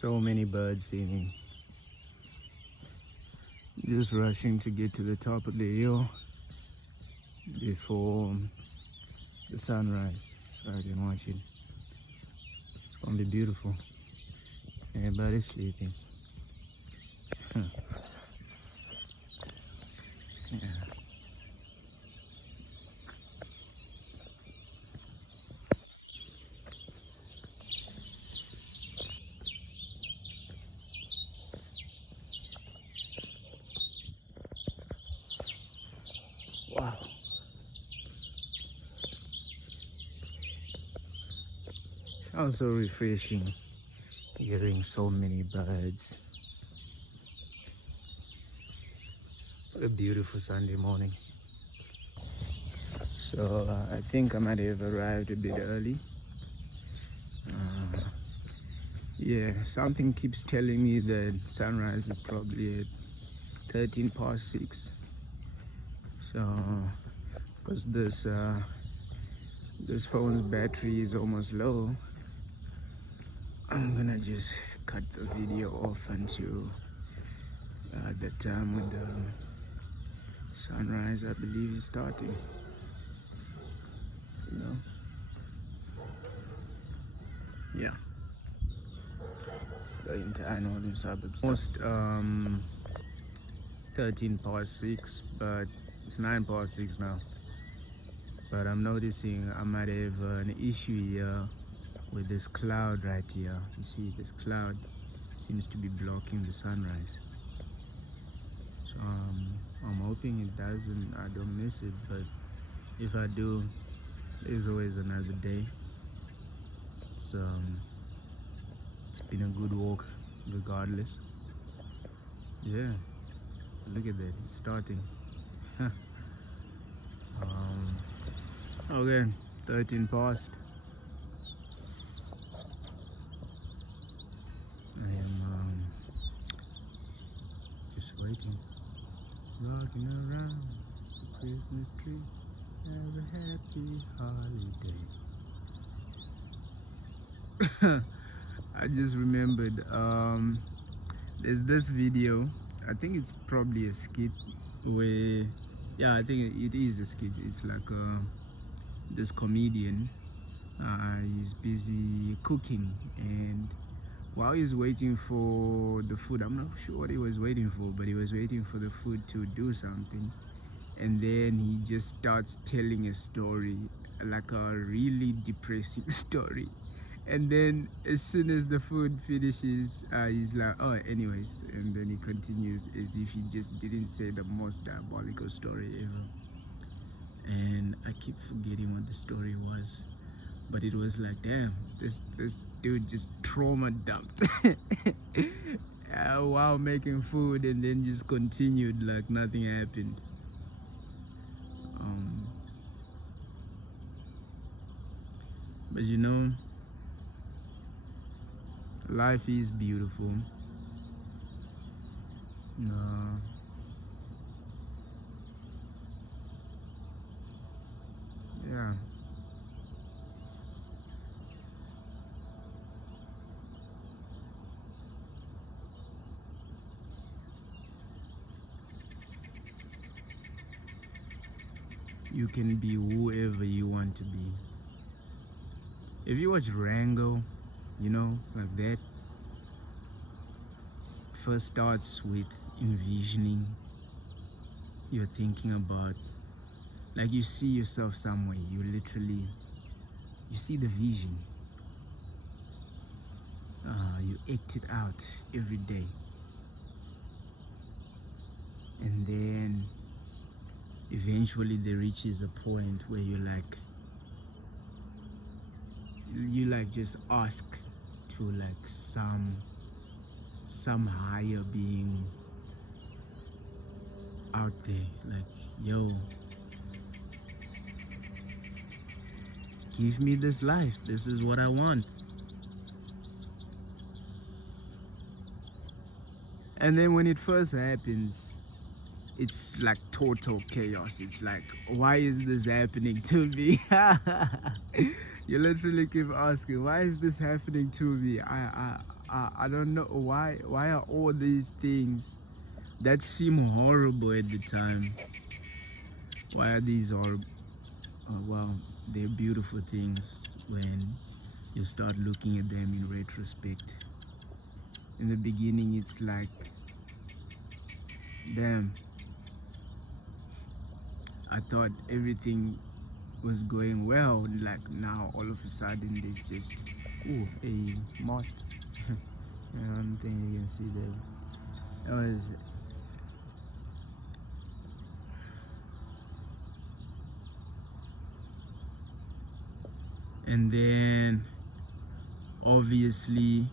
So many birds singing. Just rushing to get to the top of the hill before the sunrise so I can watch it. It's gonna be beautiful. Everybody's sleeping. Yeah. Wow. Sounds so refreshing hearing so many birds. What a beautiful Sunday morning. So I think I might have arrived a bit early. Yeah, something keeps telling me that sunrise is probably at 13 past 6. So, because this phone's battery is almost low, I'm gonna just cut the video off until the time when the sunrise, I believe, is starting. You know? Yeah. The entire northern suburbs. Almost 13 past 6, but it's 9 past 6 now. But I'm noticing I might have an issue here with this cloud right here. You see, this cloud seems to be blocking the sunrise. So I'm hoping it doesn't, I don't miss it, but if I do, there's always another day. It's been a good walk regardless. Yeah, look at that, it's starting. Okay, 13 past. I am just waiting, walking around the Christmas tree. Have a happy holiday. I just remembered, there's this video, I think it's probably a skit where, yeah, I think it is a skit. It's like this comedian, he's busy cooking, and while he's waiting for the food, I'm not sure what he was waiting for, but he was waiting for the food to do something, and then he just starts telling a story, like a really depressing story. And then as soon as the food finishes, he's like, oh, anyways, and then he continues as if he just didn't say the most diabolical story ever. And I keep forgetting what the story was, but it was like, damn, this dude just trauma dumped while making food, and then just continued like nothing happened. But you know, life is beautiful. Yeah. You can be whoever you want to be. If you watch Rango, you know, like that, first starts with envisioning. You're thinking about, like, you see yourself somewhere, you see the vision. You act it out every day, and then eventually there reaches a point where you just ask to like some higher being out there, like, yo, give me this life, this is what I want. And then when it first happens, it's like total chaos. It's like, why is this happening to me? You literally keep asking, why is this happening to me? I don't know why are all these things that seem horrible at the time, why are these horrible? Well, they're beautiful things when you start looking at them in retrospect. In the beginning, it's like, damn, I thought everything was going well. Like now, all of a sudden, there's just, ooh, a moth. I don't think you can see that. That was, and then obviously,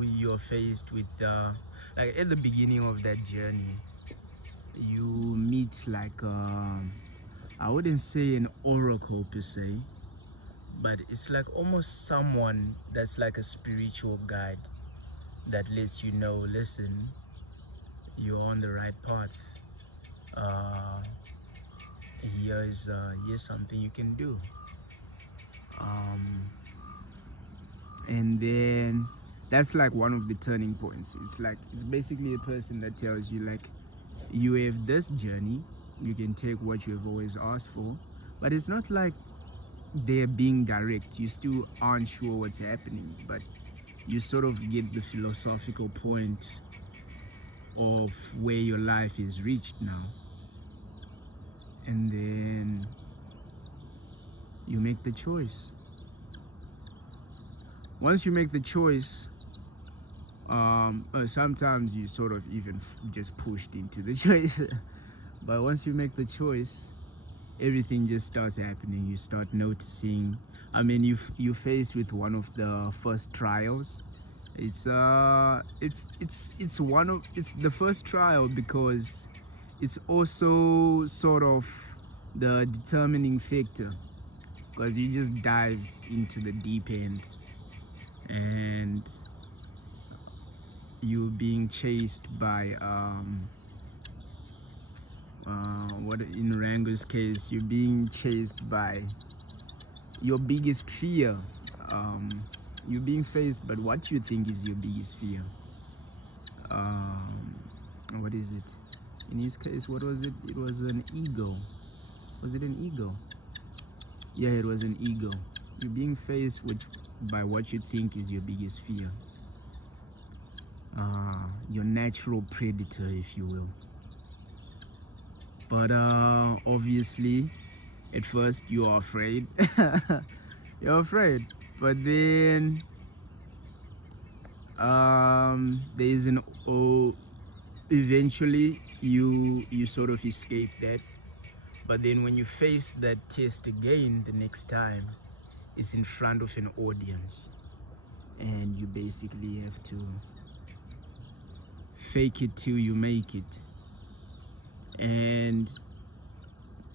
you're faced with like at the beginning of that journey, you meet like I wouldn't say an oracle per se, but it's like almost someone that's like a spiritual guide that lets you know, listen, you're on the right path. uh here's something you can do. um and then that's like one of the turning points. It's like it's basically a person that tells you like, you have this journey, you can take what you have always asked for, but it's not like they're being direct. You still aren't sure what's happening, but you sort of get the philosophical point of where your life is reached now. And then you make the choice. Once you make the choice, sometimes you sort of even just pushed into the choice. But once you make the choice, everything just starts happening. You start noticing. I mean, you faced with one of the first trials. It's it's the first trial because it's also sort of the determining factor, because you just dive into the deep end and you're being chased by what in Rango's case, you're being chased by your biggest fear. You're being faced by what you think is your biggest fear. What is it? In his case, what was it? It was an ego. Was it an ego? Yeah, it was an ego. You're being faced with by what you think is your biggest fear. Your natural predator, if you will. But obviously, at first you are afraid. You're afraid, but then there is an eventually you sort of escape that. But then when you face that test again the next time, it's in front of an audience, and you basically have to fake it till you make it. And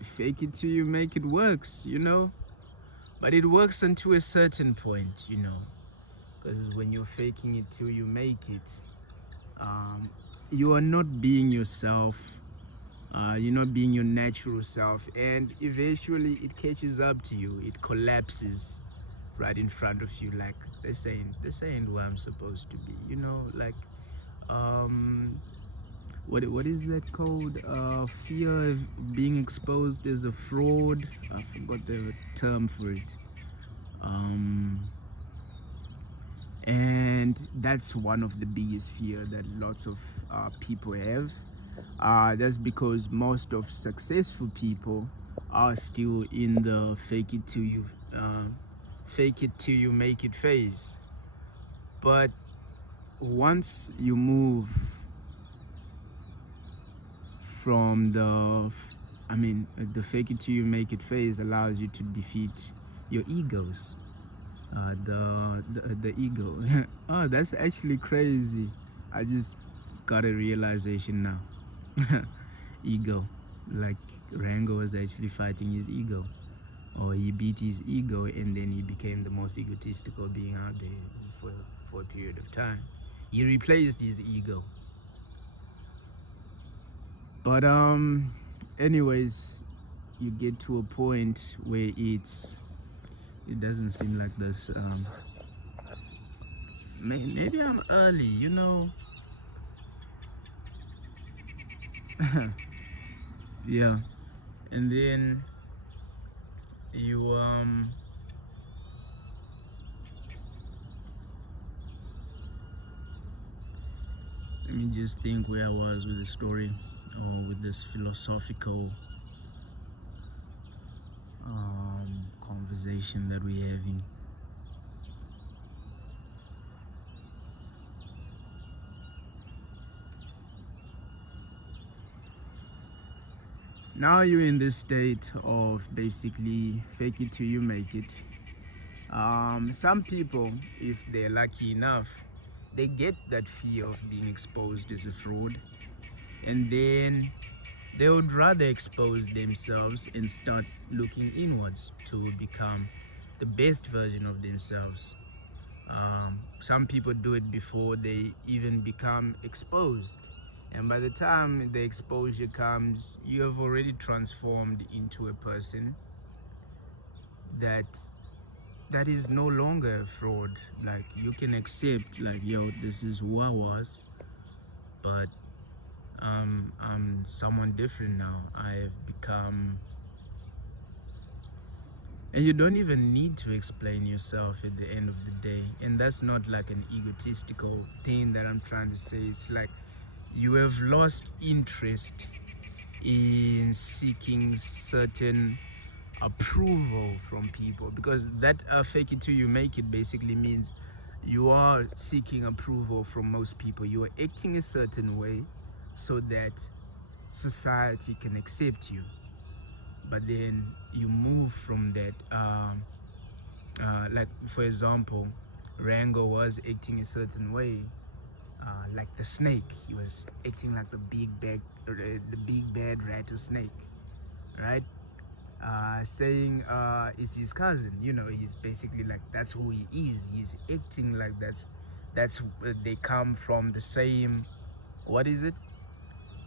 fake it till you make it works, you know. But it works until a certain point, you know, because when you're faking it till you make it, you are not being yourself. You're not being your natural self, and eventually it catches up to you. It collapses right in front of you, like this ain't where I'm supposed to be, you know. Like what is that called? Fear of being exposed as a fraud. I forgot the term for it. And that's one of the biggest fear that lots of people have. That's because most of successful people are still in the fake it till you make it phase. But once you move from the fake it till you make it phase allows you to defeat your egos. The ego. Oh, that's actually crazy. I just got a realization now. Ego, like Rango was actually fighting his ego, or he beat his ego, and then he became the most egotistical being out there for a period of time. He replaced his ego. But anyways, you get to a point where it doesn't seem like this maybe I'm early, you know. Yeah, and then you let me just think where I was with the story, or with this philosophical conversation that we're having. Now you're in this state of basically fake it till you make it. Some people, if they're lucky enough, they get that fear of being exposed as a fraud, and then they would rather expose themselves and start looking inwards to become the best version of themselves. Some people do it before they even become exposed, and by the time the exposure comes, you have already transformed into a person that is no longer a fraud. Like, you can accept, like, yo, this is who I was, but I'm someone different now. I have become, and you don't even need to explain yourself at the end of the day. And that's not like an egotistical thing that I'm trying to say. It's like you have lost interest in seeking certain approval from people, because that fake it till you make it basically means you are seeking approval from most people. You are acting a certain way so that society can accept you, but then you move from that. Like, for example, Rango was acting a certain way, like the snake. He was acting like the big bad rattlesnake, right? Saying it's his cousin. You know, he's basically like, that's who he is. He's acting like that's they come from the same, what is it?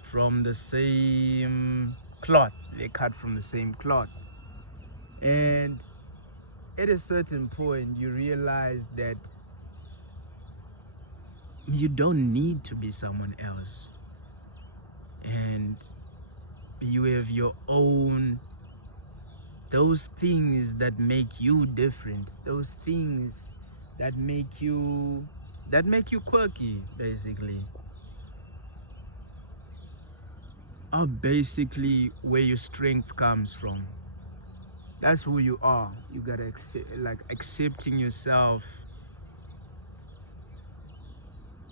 From the same cloth. They cut from the same cloth. And at a certain point, you realize that you don't need to be someone else, and you have your own, those things that make you different, those things that make you quirky, basically, are basically where your strength comes from. That's who you are. You gotta accept, like, accepting yourself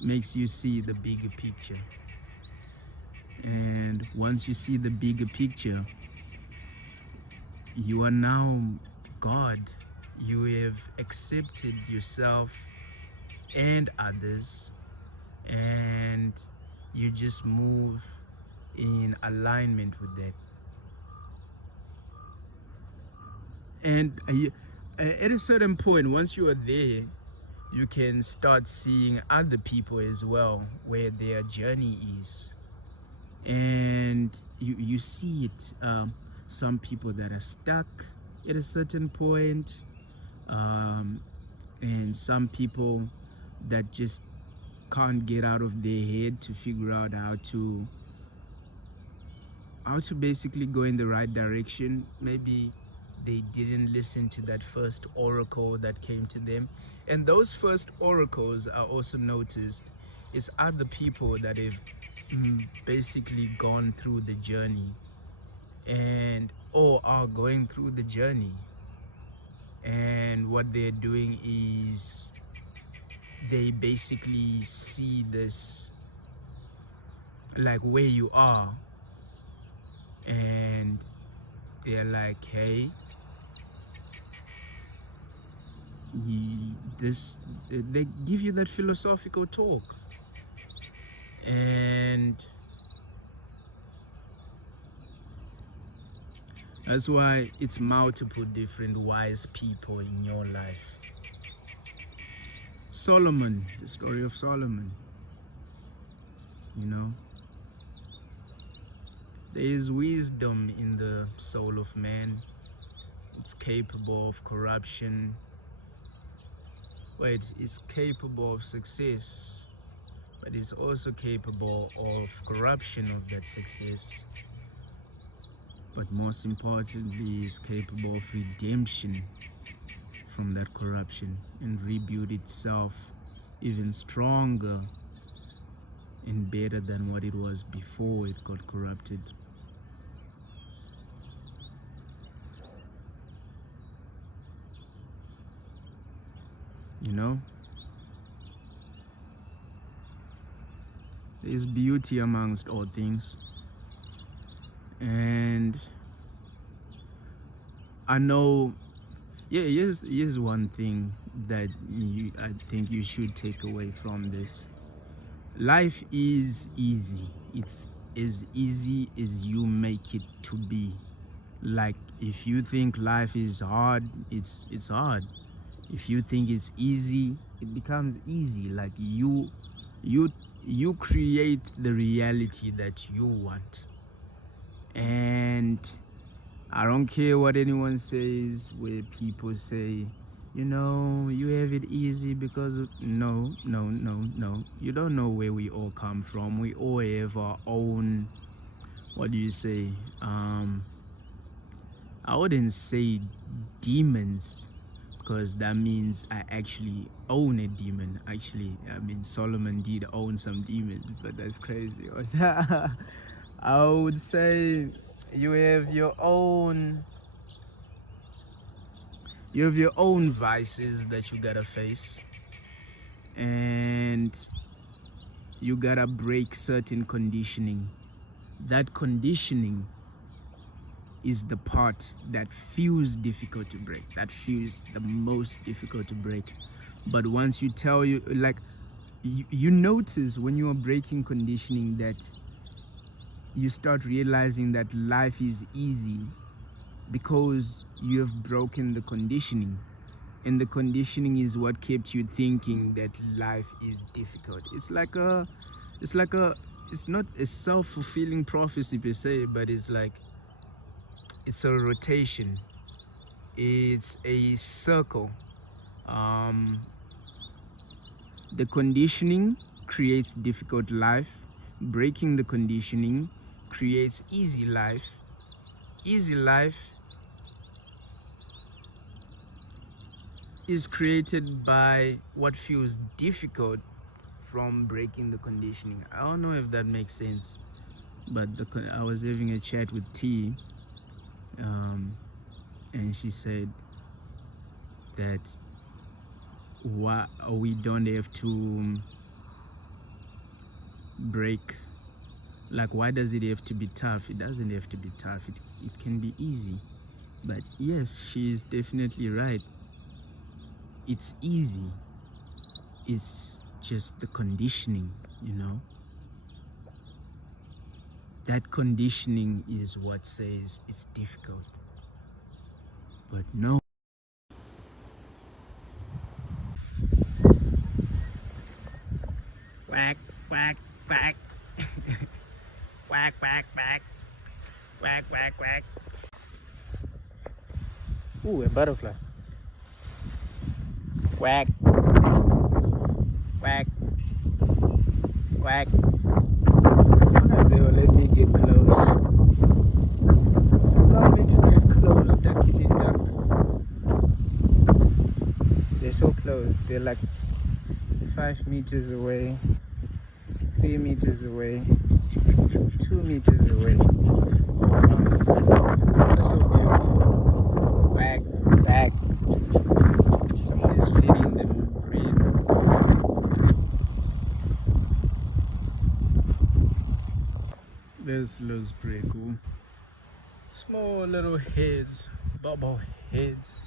makes you see the bigger picture. And once you see the bigger picture, you are now God. You have accepted yourself and others, and you just move in alignment with that. And at a certain point, once you are there, you can start seeing other people as well, where their journey is, and you see it. Some people that are stuck at a certain point, and some people that just can't get out of their head to figure out how to basically go in the right direction. Maybe they didn't listen to that first oracle that came to them, and those first oracles are also noticed is other people that have basically gone through the journey, and or are going through the journey, and what they're doing is they basically see this, like, where you are, and they're like, hey, they give you that philosophical talk, and that's why it's multiple different wise people in your life. Solomon, the story of Solomon, you know, there is wisdom in the soul of man. It's capable of corruption. wait, is capable of success, but is also capable of corruption of that success. But most importantly, is capable of redemption from that corruption and rebuild itself even stronger and better than what it was before it got corrupted. You know, there's beauty amongst all things. And I know, yeah, here's one thing that I think you should take away from this. Life is easy. It's as easy as you make it to be. Like, if you think life is hard, it's hard. If you think it's easy, it becomes easy. Like, you create the reality that you want. And I don't care what anyone says, where people say, you know, you have it easy because of... No. You don't know where we all come from. We all have our own, what do you say? I wouldn't say demons, because that means I actually own a demon. Actually, I mean, Solomon did own some demons, but that's crazy. I would say you have your own vices that you gotta face, and you gotta break certain conditioning. That conditioning is the part that feels difficult to break, that feels the most difficult to break. But once you tell you, like, you notice when you are breaking conditioning that you start realizing that life is easy because you have broken the conditioning. And the conditioning is what kept you thinking that life is difficult. It's not a self-fulfilling prophecy per se, but it's like, it's a rotation. It's a circle. The conditioning creates difficult life. Breaking the conditioning creates easy life. Easy life is created by what feels difficult from breaking the conditioning. I don't know if that makes sense, but I was having a chat with T, and she said that we don't have to break. Like, why does it have to be tough? It doesn't have to be tough. It can be easy. But yes, she is definitely right. It's easy. It's just the conditioning, you know? That conditioning is what says it's difficult. But no. Quack, quack, quack. Quack, quack, quack. Quack, quack, quack. Ooh, a butterfly. Quack. Quack. Quack. They will let me get close. Allow me to get close, duckity duck. They're so close. They're like 5 meters away, 3 meters away, 2 meters away. That's so beautiful. Quack, quack. Someone is feeding them bread. This looks pretty cool. Small little heads, bubble heads.